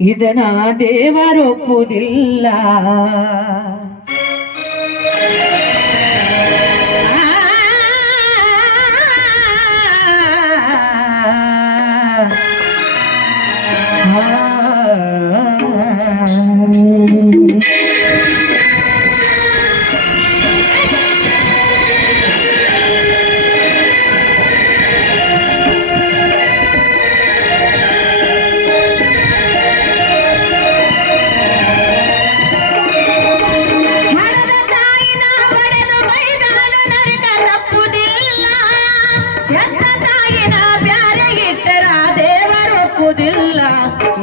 ಇದನ್ನ ದೇವರೊಪ್ಪುವುದಿಲ್ಲ.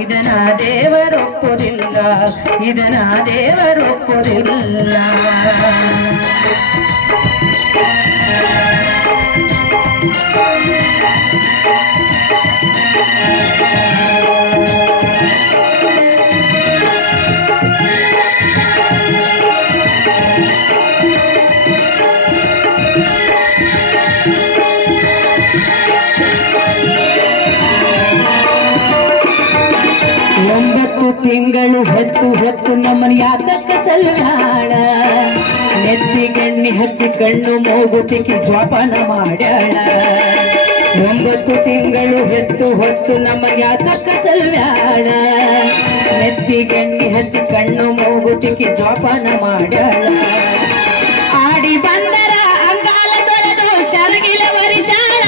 ಇದನ್ನ ದೇವರೊಪ್ಪುವುದಿಲ್ಲ, ಇದನ್ನ ದೇವರೊಪ್ಪುವುದಿಲ್ಲ. ತಿಂಗಳು ಹೊತ್ತು ಹೊತ್ತು ನಮ್ಮನ ಯಾತಕ್ಕ ಸಲ್ವಾಳ, ನೆತ್ತಿಗೆಣ್ಣಿ ಹಚ್ಚಿ ಕಣ್ಣು ಮೂಗುತಿಕ್ಕಿ ಜೋಪಾನ ಮಾಡ್ಯಾಳ. 9 ತಿಂಗಳು ಹೊತ್ತು ಹೊತ್ತು ನಮ್ಮನ ಯಾತಕ್ಕ ಸಲ್ವಾಳ, ನೆತ್ತಿಗೆಣ್ಣಿ ಹಚ್ಚಿ ಕಣ್ಣು ಮೂಗುತಿಕ್ಕಿ ಜೋಪಾನ ಮಾಡ್ಯಾಳ. ಆಡಿ ಬಂದರ ಅಂಗಾಲ ತೊಳೆದು ಶರಗಿಲ ವರಿಷಾಳ,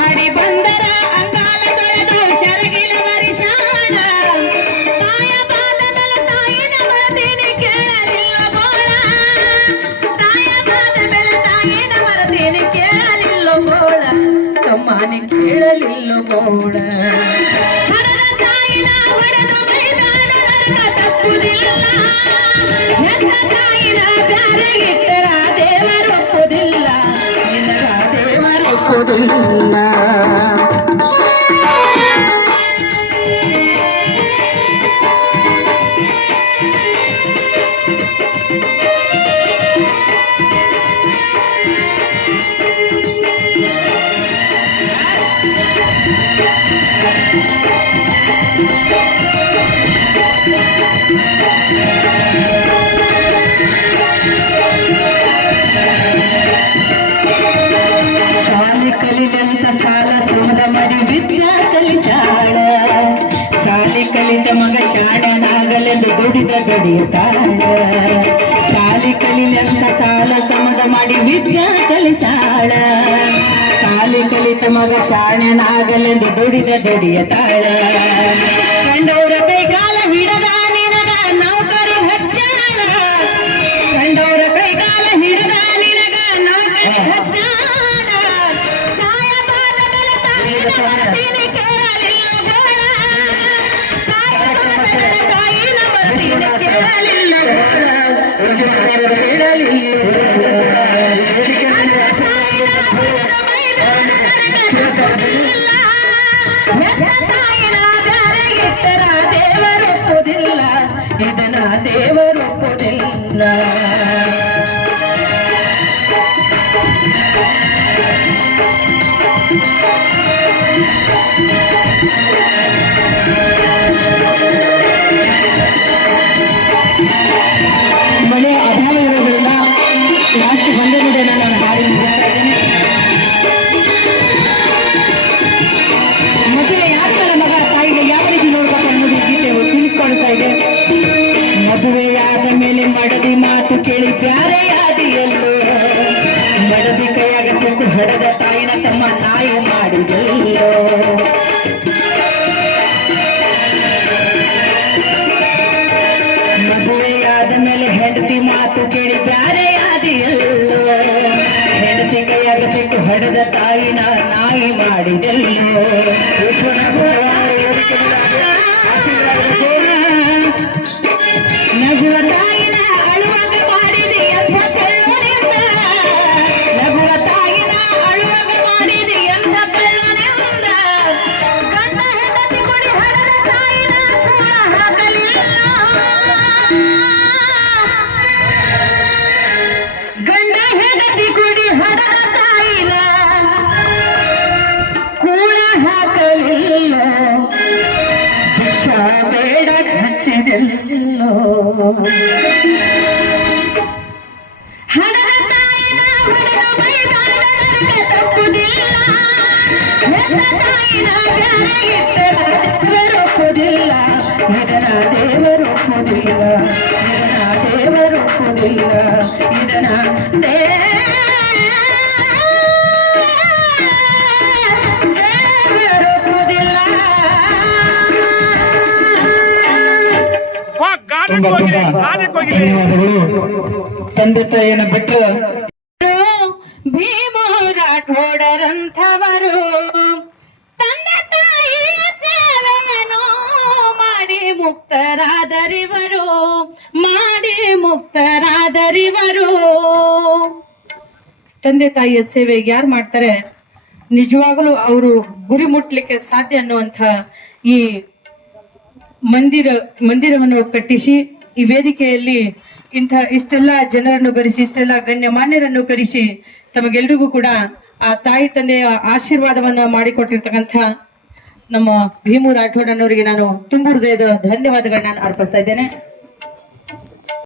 ಆಡಿ ಬಂದರ ಅಂಗಾಲ ತೊಳೆದು ಶರಗಿಲ ವರಿಷಾಳ. ತಾಯ ಬಾದದಲ ತಾಯಿನ ಮರದೇನೆ ಕೇಳಲಿಲ್ಲ ಗೋಳ, ತಾಯ ಬಾದ ಬೆಲ ತಾಯಿನ ಮರದೇನೆ ಕೇಳಲಿಲ್ಲ ಗೋಳ, ತಮ್ಮನೆ ಕೇಳಲಿಲ್ಲ ಗೋಳ. ಹಣದ ತಾಯಿನ ಹೊಡೆದು ಮೈದಾನ ನರಕ ತಪ್ಪುದಿಲ್ಲ, ಹೆತ್ತ ತಾಯಿನ ಬ್ಯಾರೆಗಿಟ್ಟರ ದೇವರೊಪ್ಪುವುದಿಲ್ಲ, ನಿನಗ ದೇವರೊಪ್ಪುವುದಿಲ್ಲ. ಕಲಿದಂತ ಸಾಲ ಸಮದ ಮಾಡಿ ವಿದ್ಯಾ ಕಲಿಸಾಳ, ಸಾಲಿ ಕಲಿತ ಮಗ ಶಾಣನಾಗಲೆಂದು ದುಡಿದ ಗಡಿತಾಳ. ಸಾಲಿ ಕಲಿದಂತ ಸಾಲ ಸಮದ ಮಾಡಿ ವಿದ್ಯಾ ಕಲಿಸಾಳ, ಸಾಲಿ ಕಲಿತ ಮಗ ಶಾಣನಾಗಲೆಂದು ದುಡಿದ ದುಡಿಯತಾಳ. ಕಂಡವರ ಕೈಗಾಲ ಹಿಡದ ನಿನಗ ನೌಕರಿ ಹಚ್ಚಾಳ, ಕಂಡವರ ಕೈಗಾಲ ಹಿಡದ ನಿನಗ ನೌಕರಿ ಹಚ್ಚಾಳ. ದೇವರೊಪ್ಪುವುದಿಲ್ಲ, ಇದನ್ನ ದೇವರೊಪ್ಪುವುದಿಲ್ಲ. ಮಳೆ ಅಭಾವ ಇರೋದ್ರಿಂದ ಲಾಸ್ಟ್ ಬಂದೇ ಬಿಡ ನಾನು ಹಾಡಿ ಮುಗಿಸ್ತಾ ಇದ್ದೇನೆ. ಮದುವೆ ಯಾರ ಮಗ ತಾಯಿಗೆ ಯಾವ ರೀತಿ ನೋಡ್ಬೇಕು ಅನ್ನೋದು ಗೀತೆ ತಿಳಿಸ್ಕೊಳ್ತಾ ಇದೆ. ಮದುವೆಯಾದ ಮೇಲೆ ಮಡದಿ ಮಾತು ಬೇಡ ಹಚ್ಚಿದೆಲ್ಲೋ ಹಣದ ತಾಯಿನ ಹೊಡೆದು ಬೈದಾಡ ನನಗೆ ತಪ್ಪುದಿಲ್ಲ ಹೆತ್ತ ತಾಯಿನ ಬ್ಯಾರೆಗಿಟ್ಟರ ದೇವರೊಪ್ಪುದಿಲ್ಲ ಇದನ ದೇವರೊಪ್ಪುದಿಲ್ಲ ಇದನ ದೇವರೊಪ್ಪುದಿಲ್ಲ ಇದನ ತಂದೆ ತಾಯಿಯನ್ನು ಬಿಟ್ಟು ಭೀಮ ರಾಠೋಡರಂಥವರು ತಂದೆ ತಾಯಿಯ ಸೇವೆಯನ್ನು ಮಾಡಿ ಮುಕ್ತರಾದರಿವರು ತಂದೆ ತಾಯಿಯ ಸೇವೆ ಯಾರು ಮಾಡ್ತಾರೆ ನಿಜವಾಗಲೂ ಅವರು ಗುರಿ ಮುಟ್ಲಿಕ್ಕೆ ಸಾಧ್ಯ ಅನ್ನುವಂಥ ಈ ಮಂದಿರವನ್ನು ಕಟ್ಟಿಸಿ ಈ ವೇದಿಕೆಯಲ್ಲಿ ಇಷ್ಟೆಲ್ಲ ಜನರನ್ನು ಕರೆಸಿ ಇಷ್ಟೆಲ್ಲ ಗಣ್ಯಮಾನ್ಯರನ್ನು ಕರೆಸಿ ತಮಗೆಲ್ರಿಗೂ ಕೂಡ ಆ ತಾಯಿ ತಂದೆಯ ಆಶೀರ್ವಾದವನ್ನ ಮಾಡಿಕೊಟ್ಟಿರ್ತಕ್ಕಂಥ ನಮ್ಮ ಭೀಮು ರಾಠೋಡ್ ಅನ್ನೋರಿಗೆ ನಾನು ತುಂಬ ಹೃದಯದ ಧನ್ಯವಾದಗಳನ್ನ ಅರ್ಪಿಸ್ತಾ ಇದ್ದೇನೆ.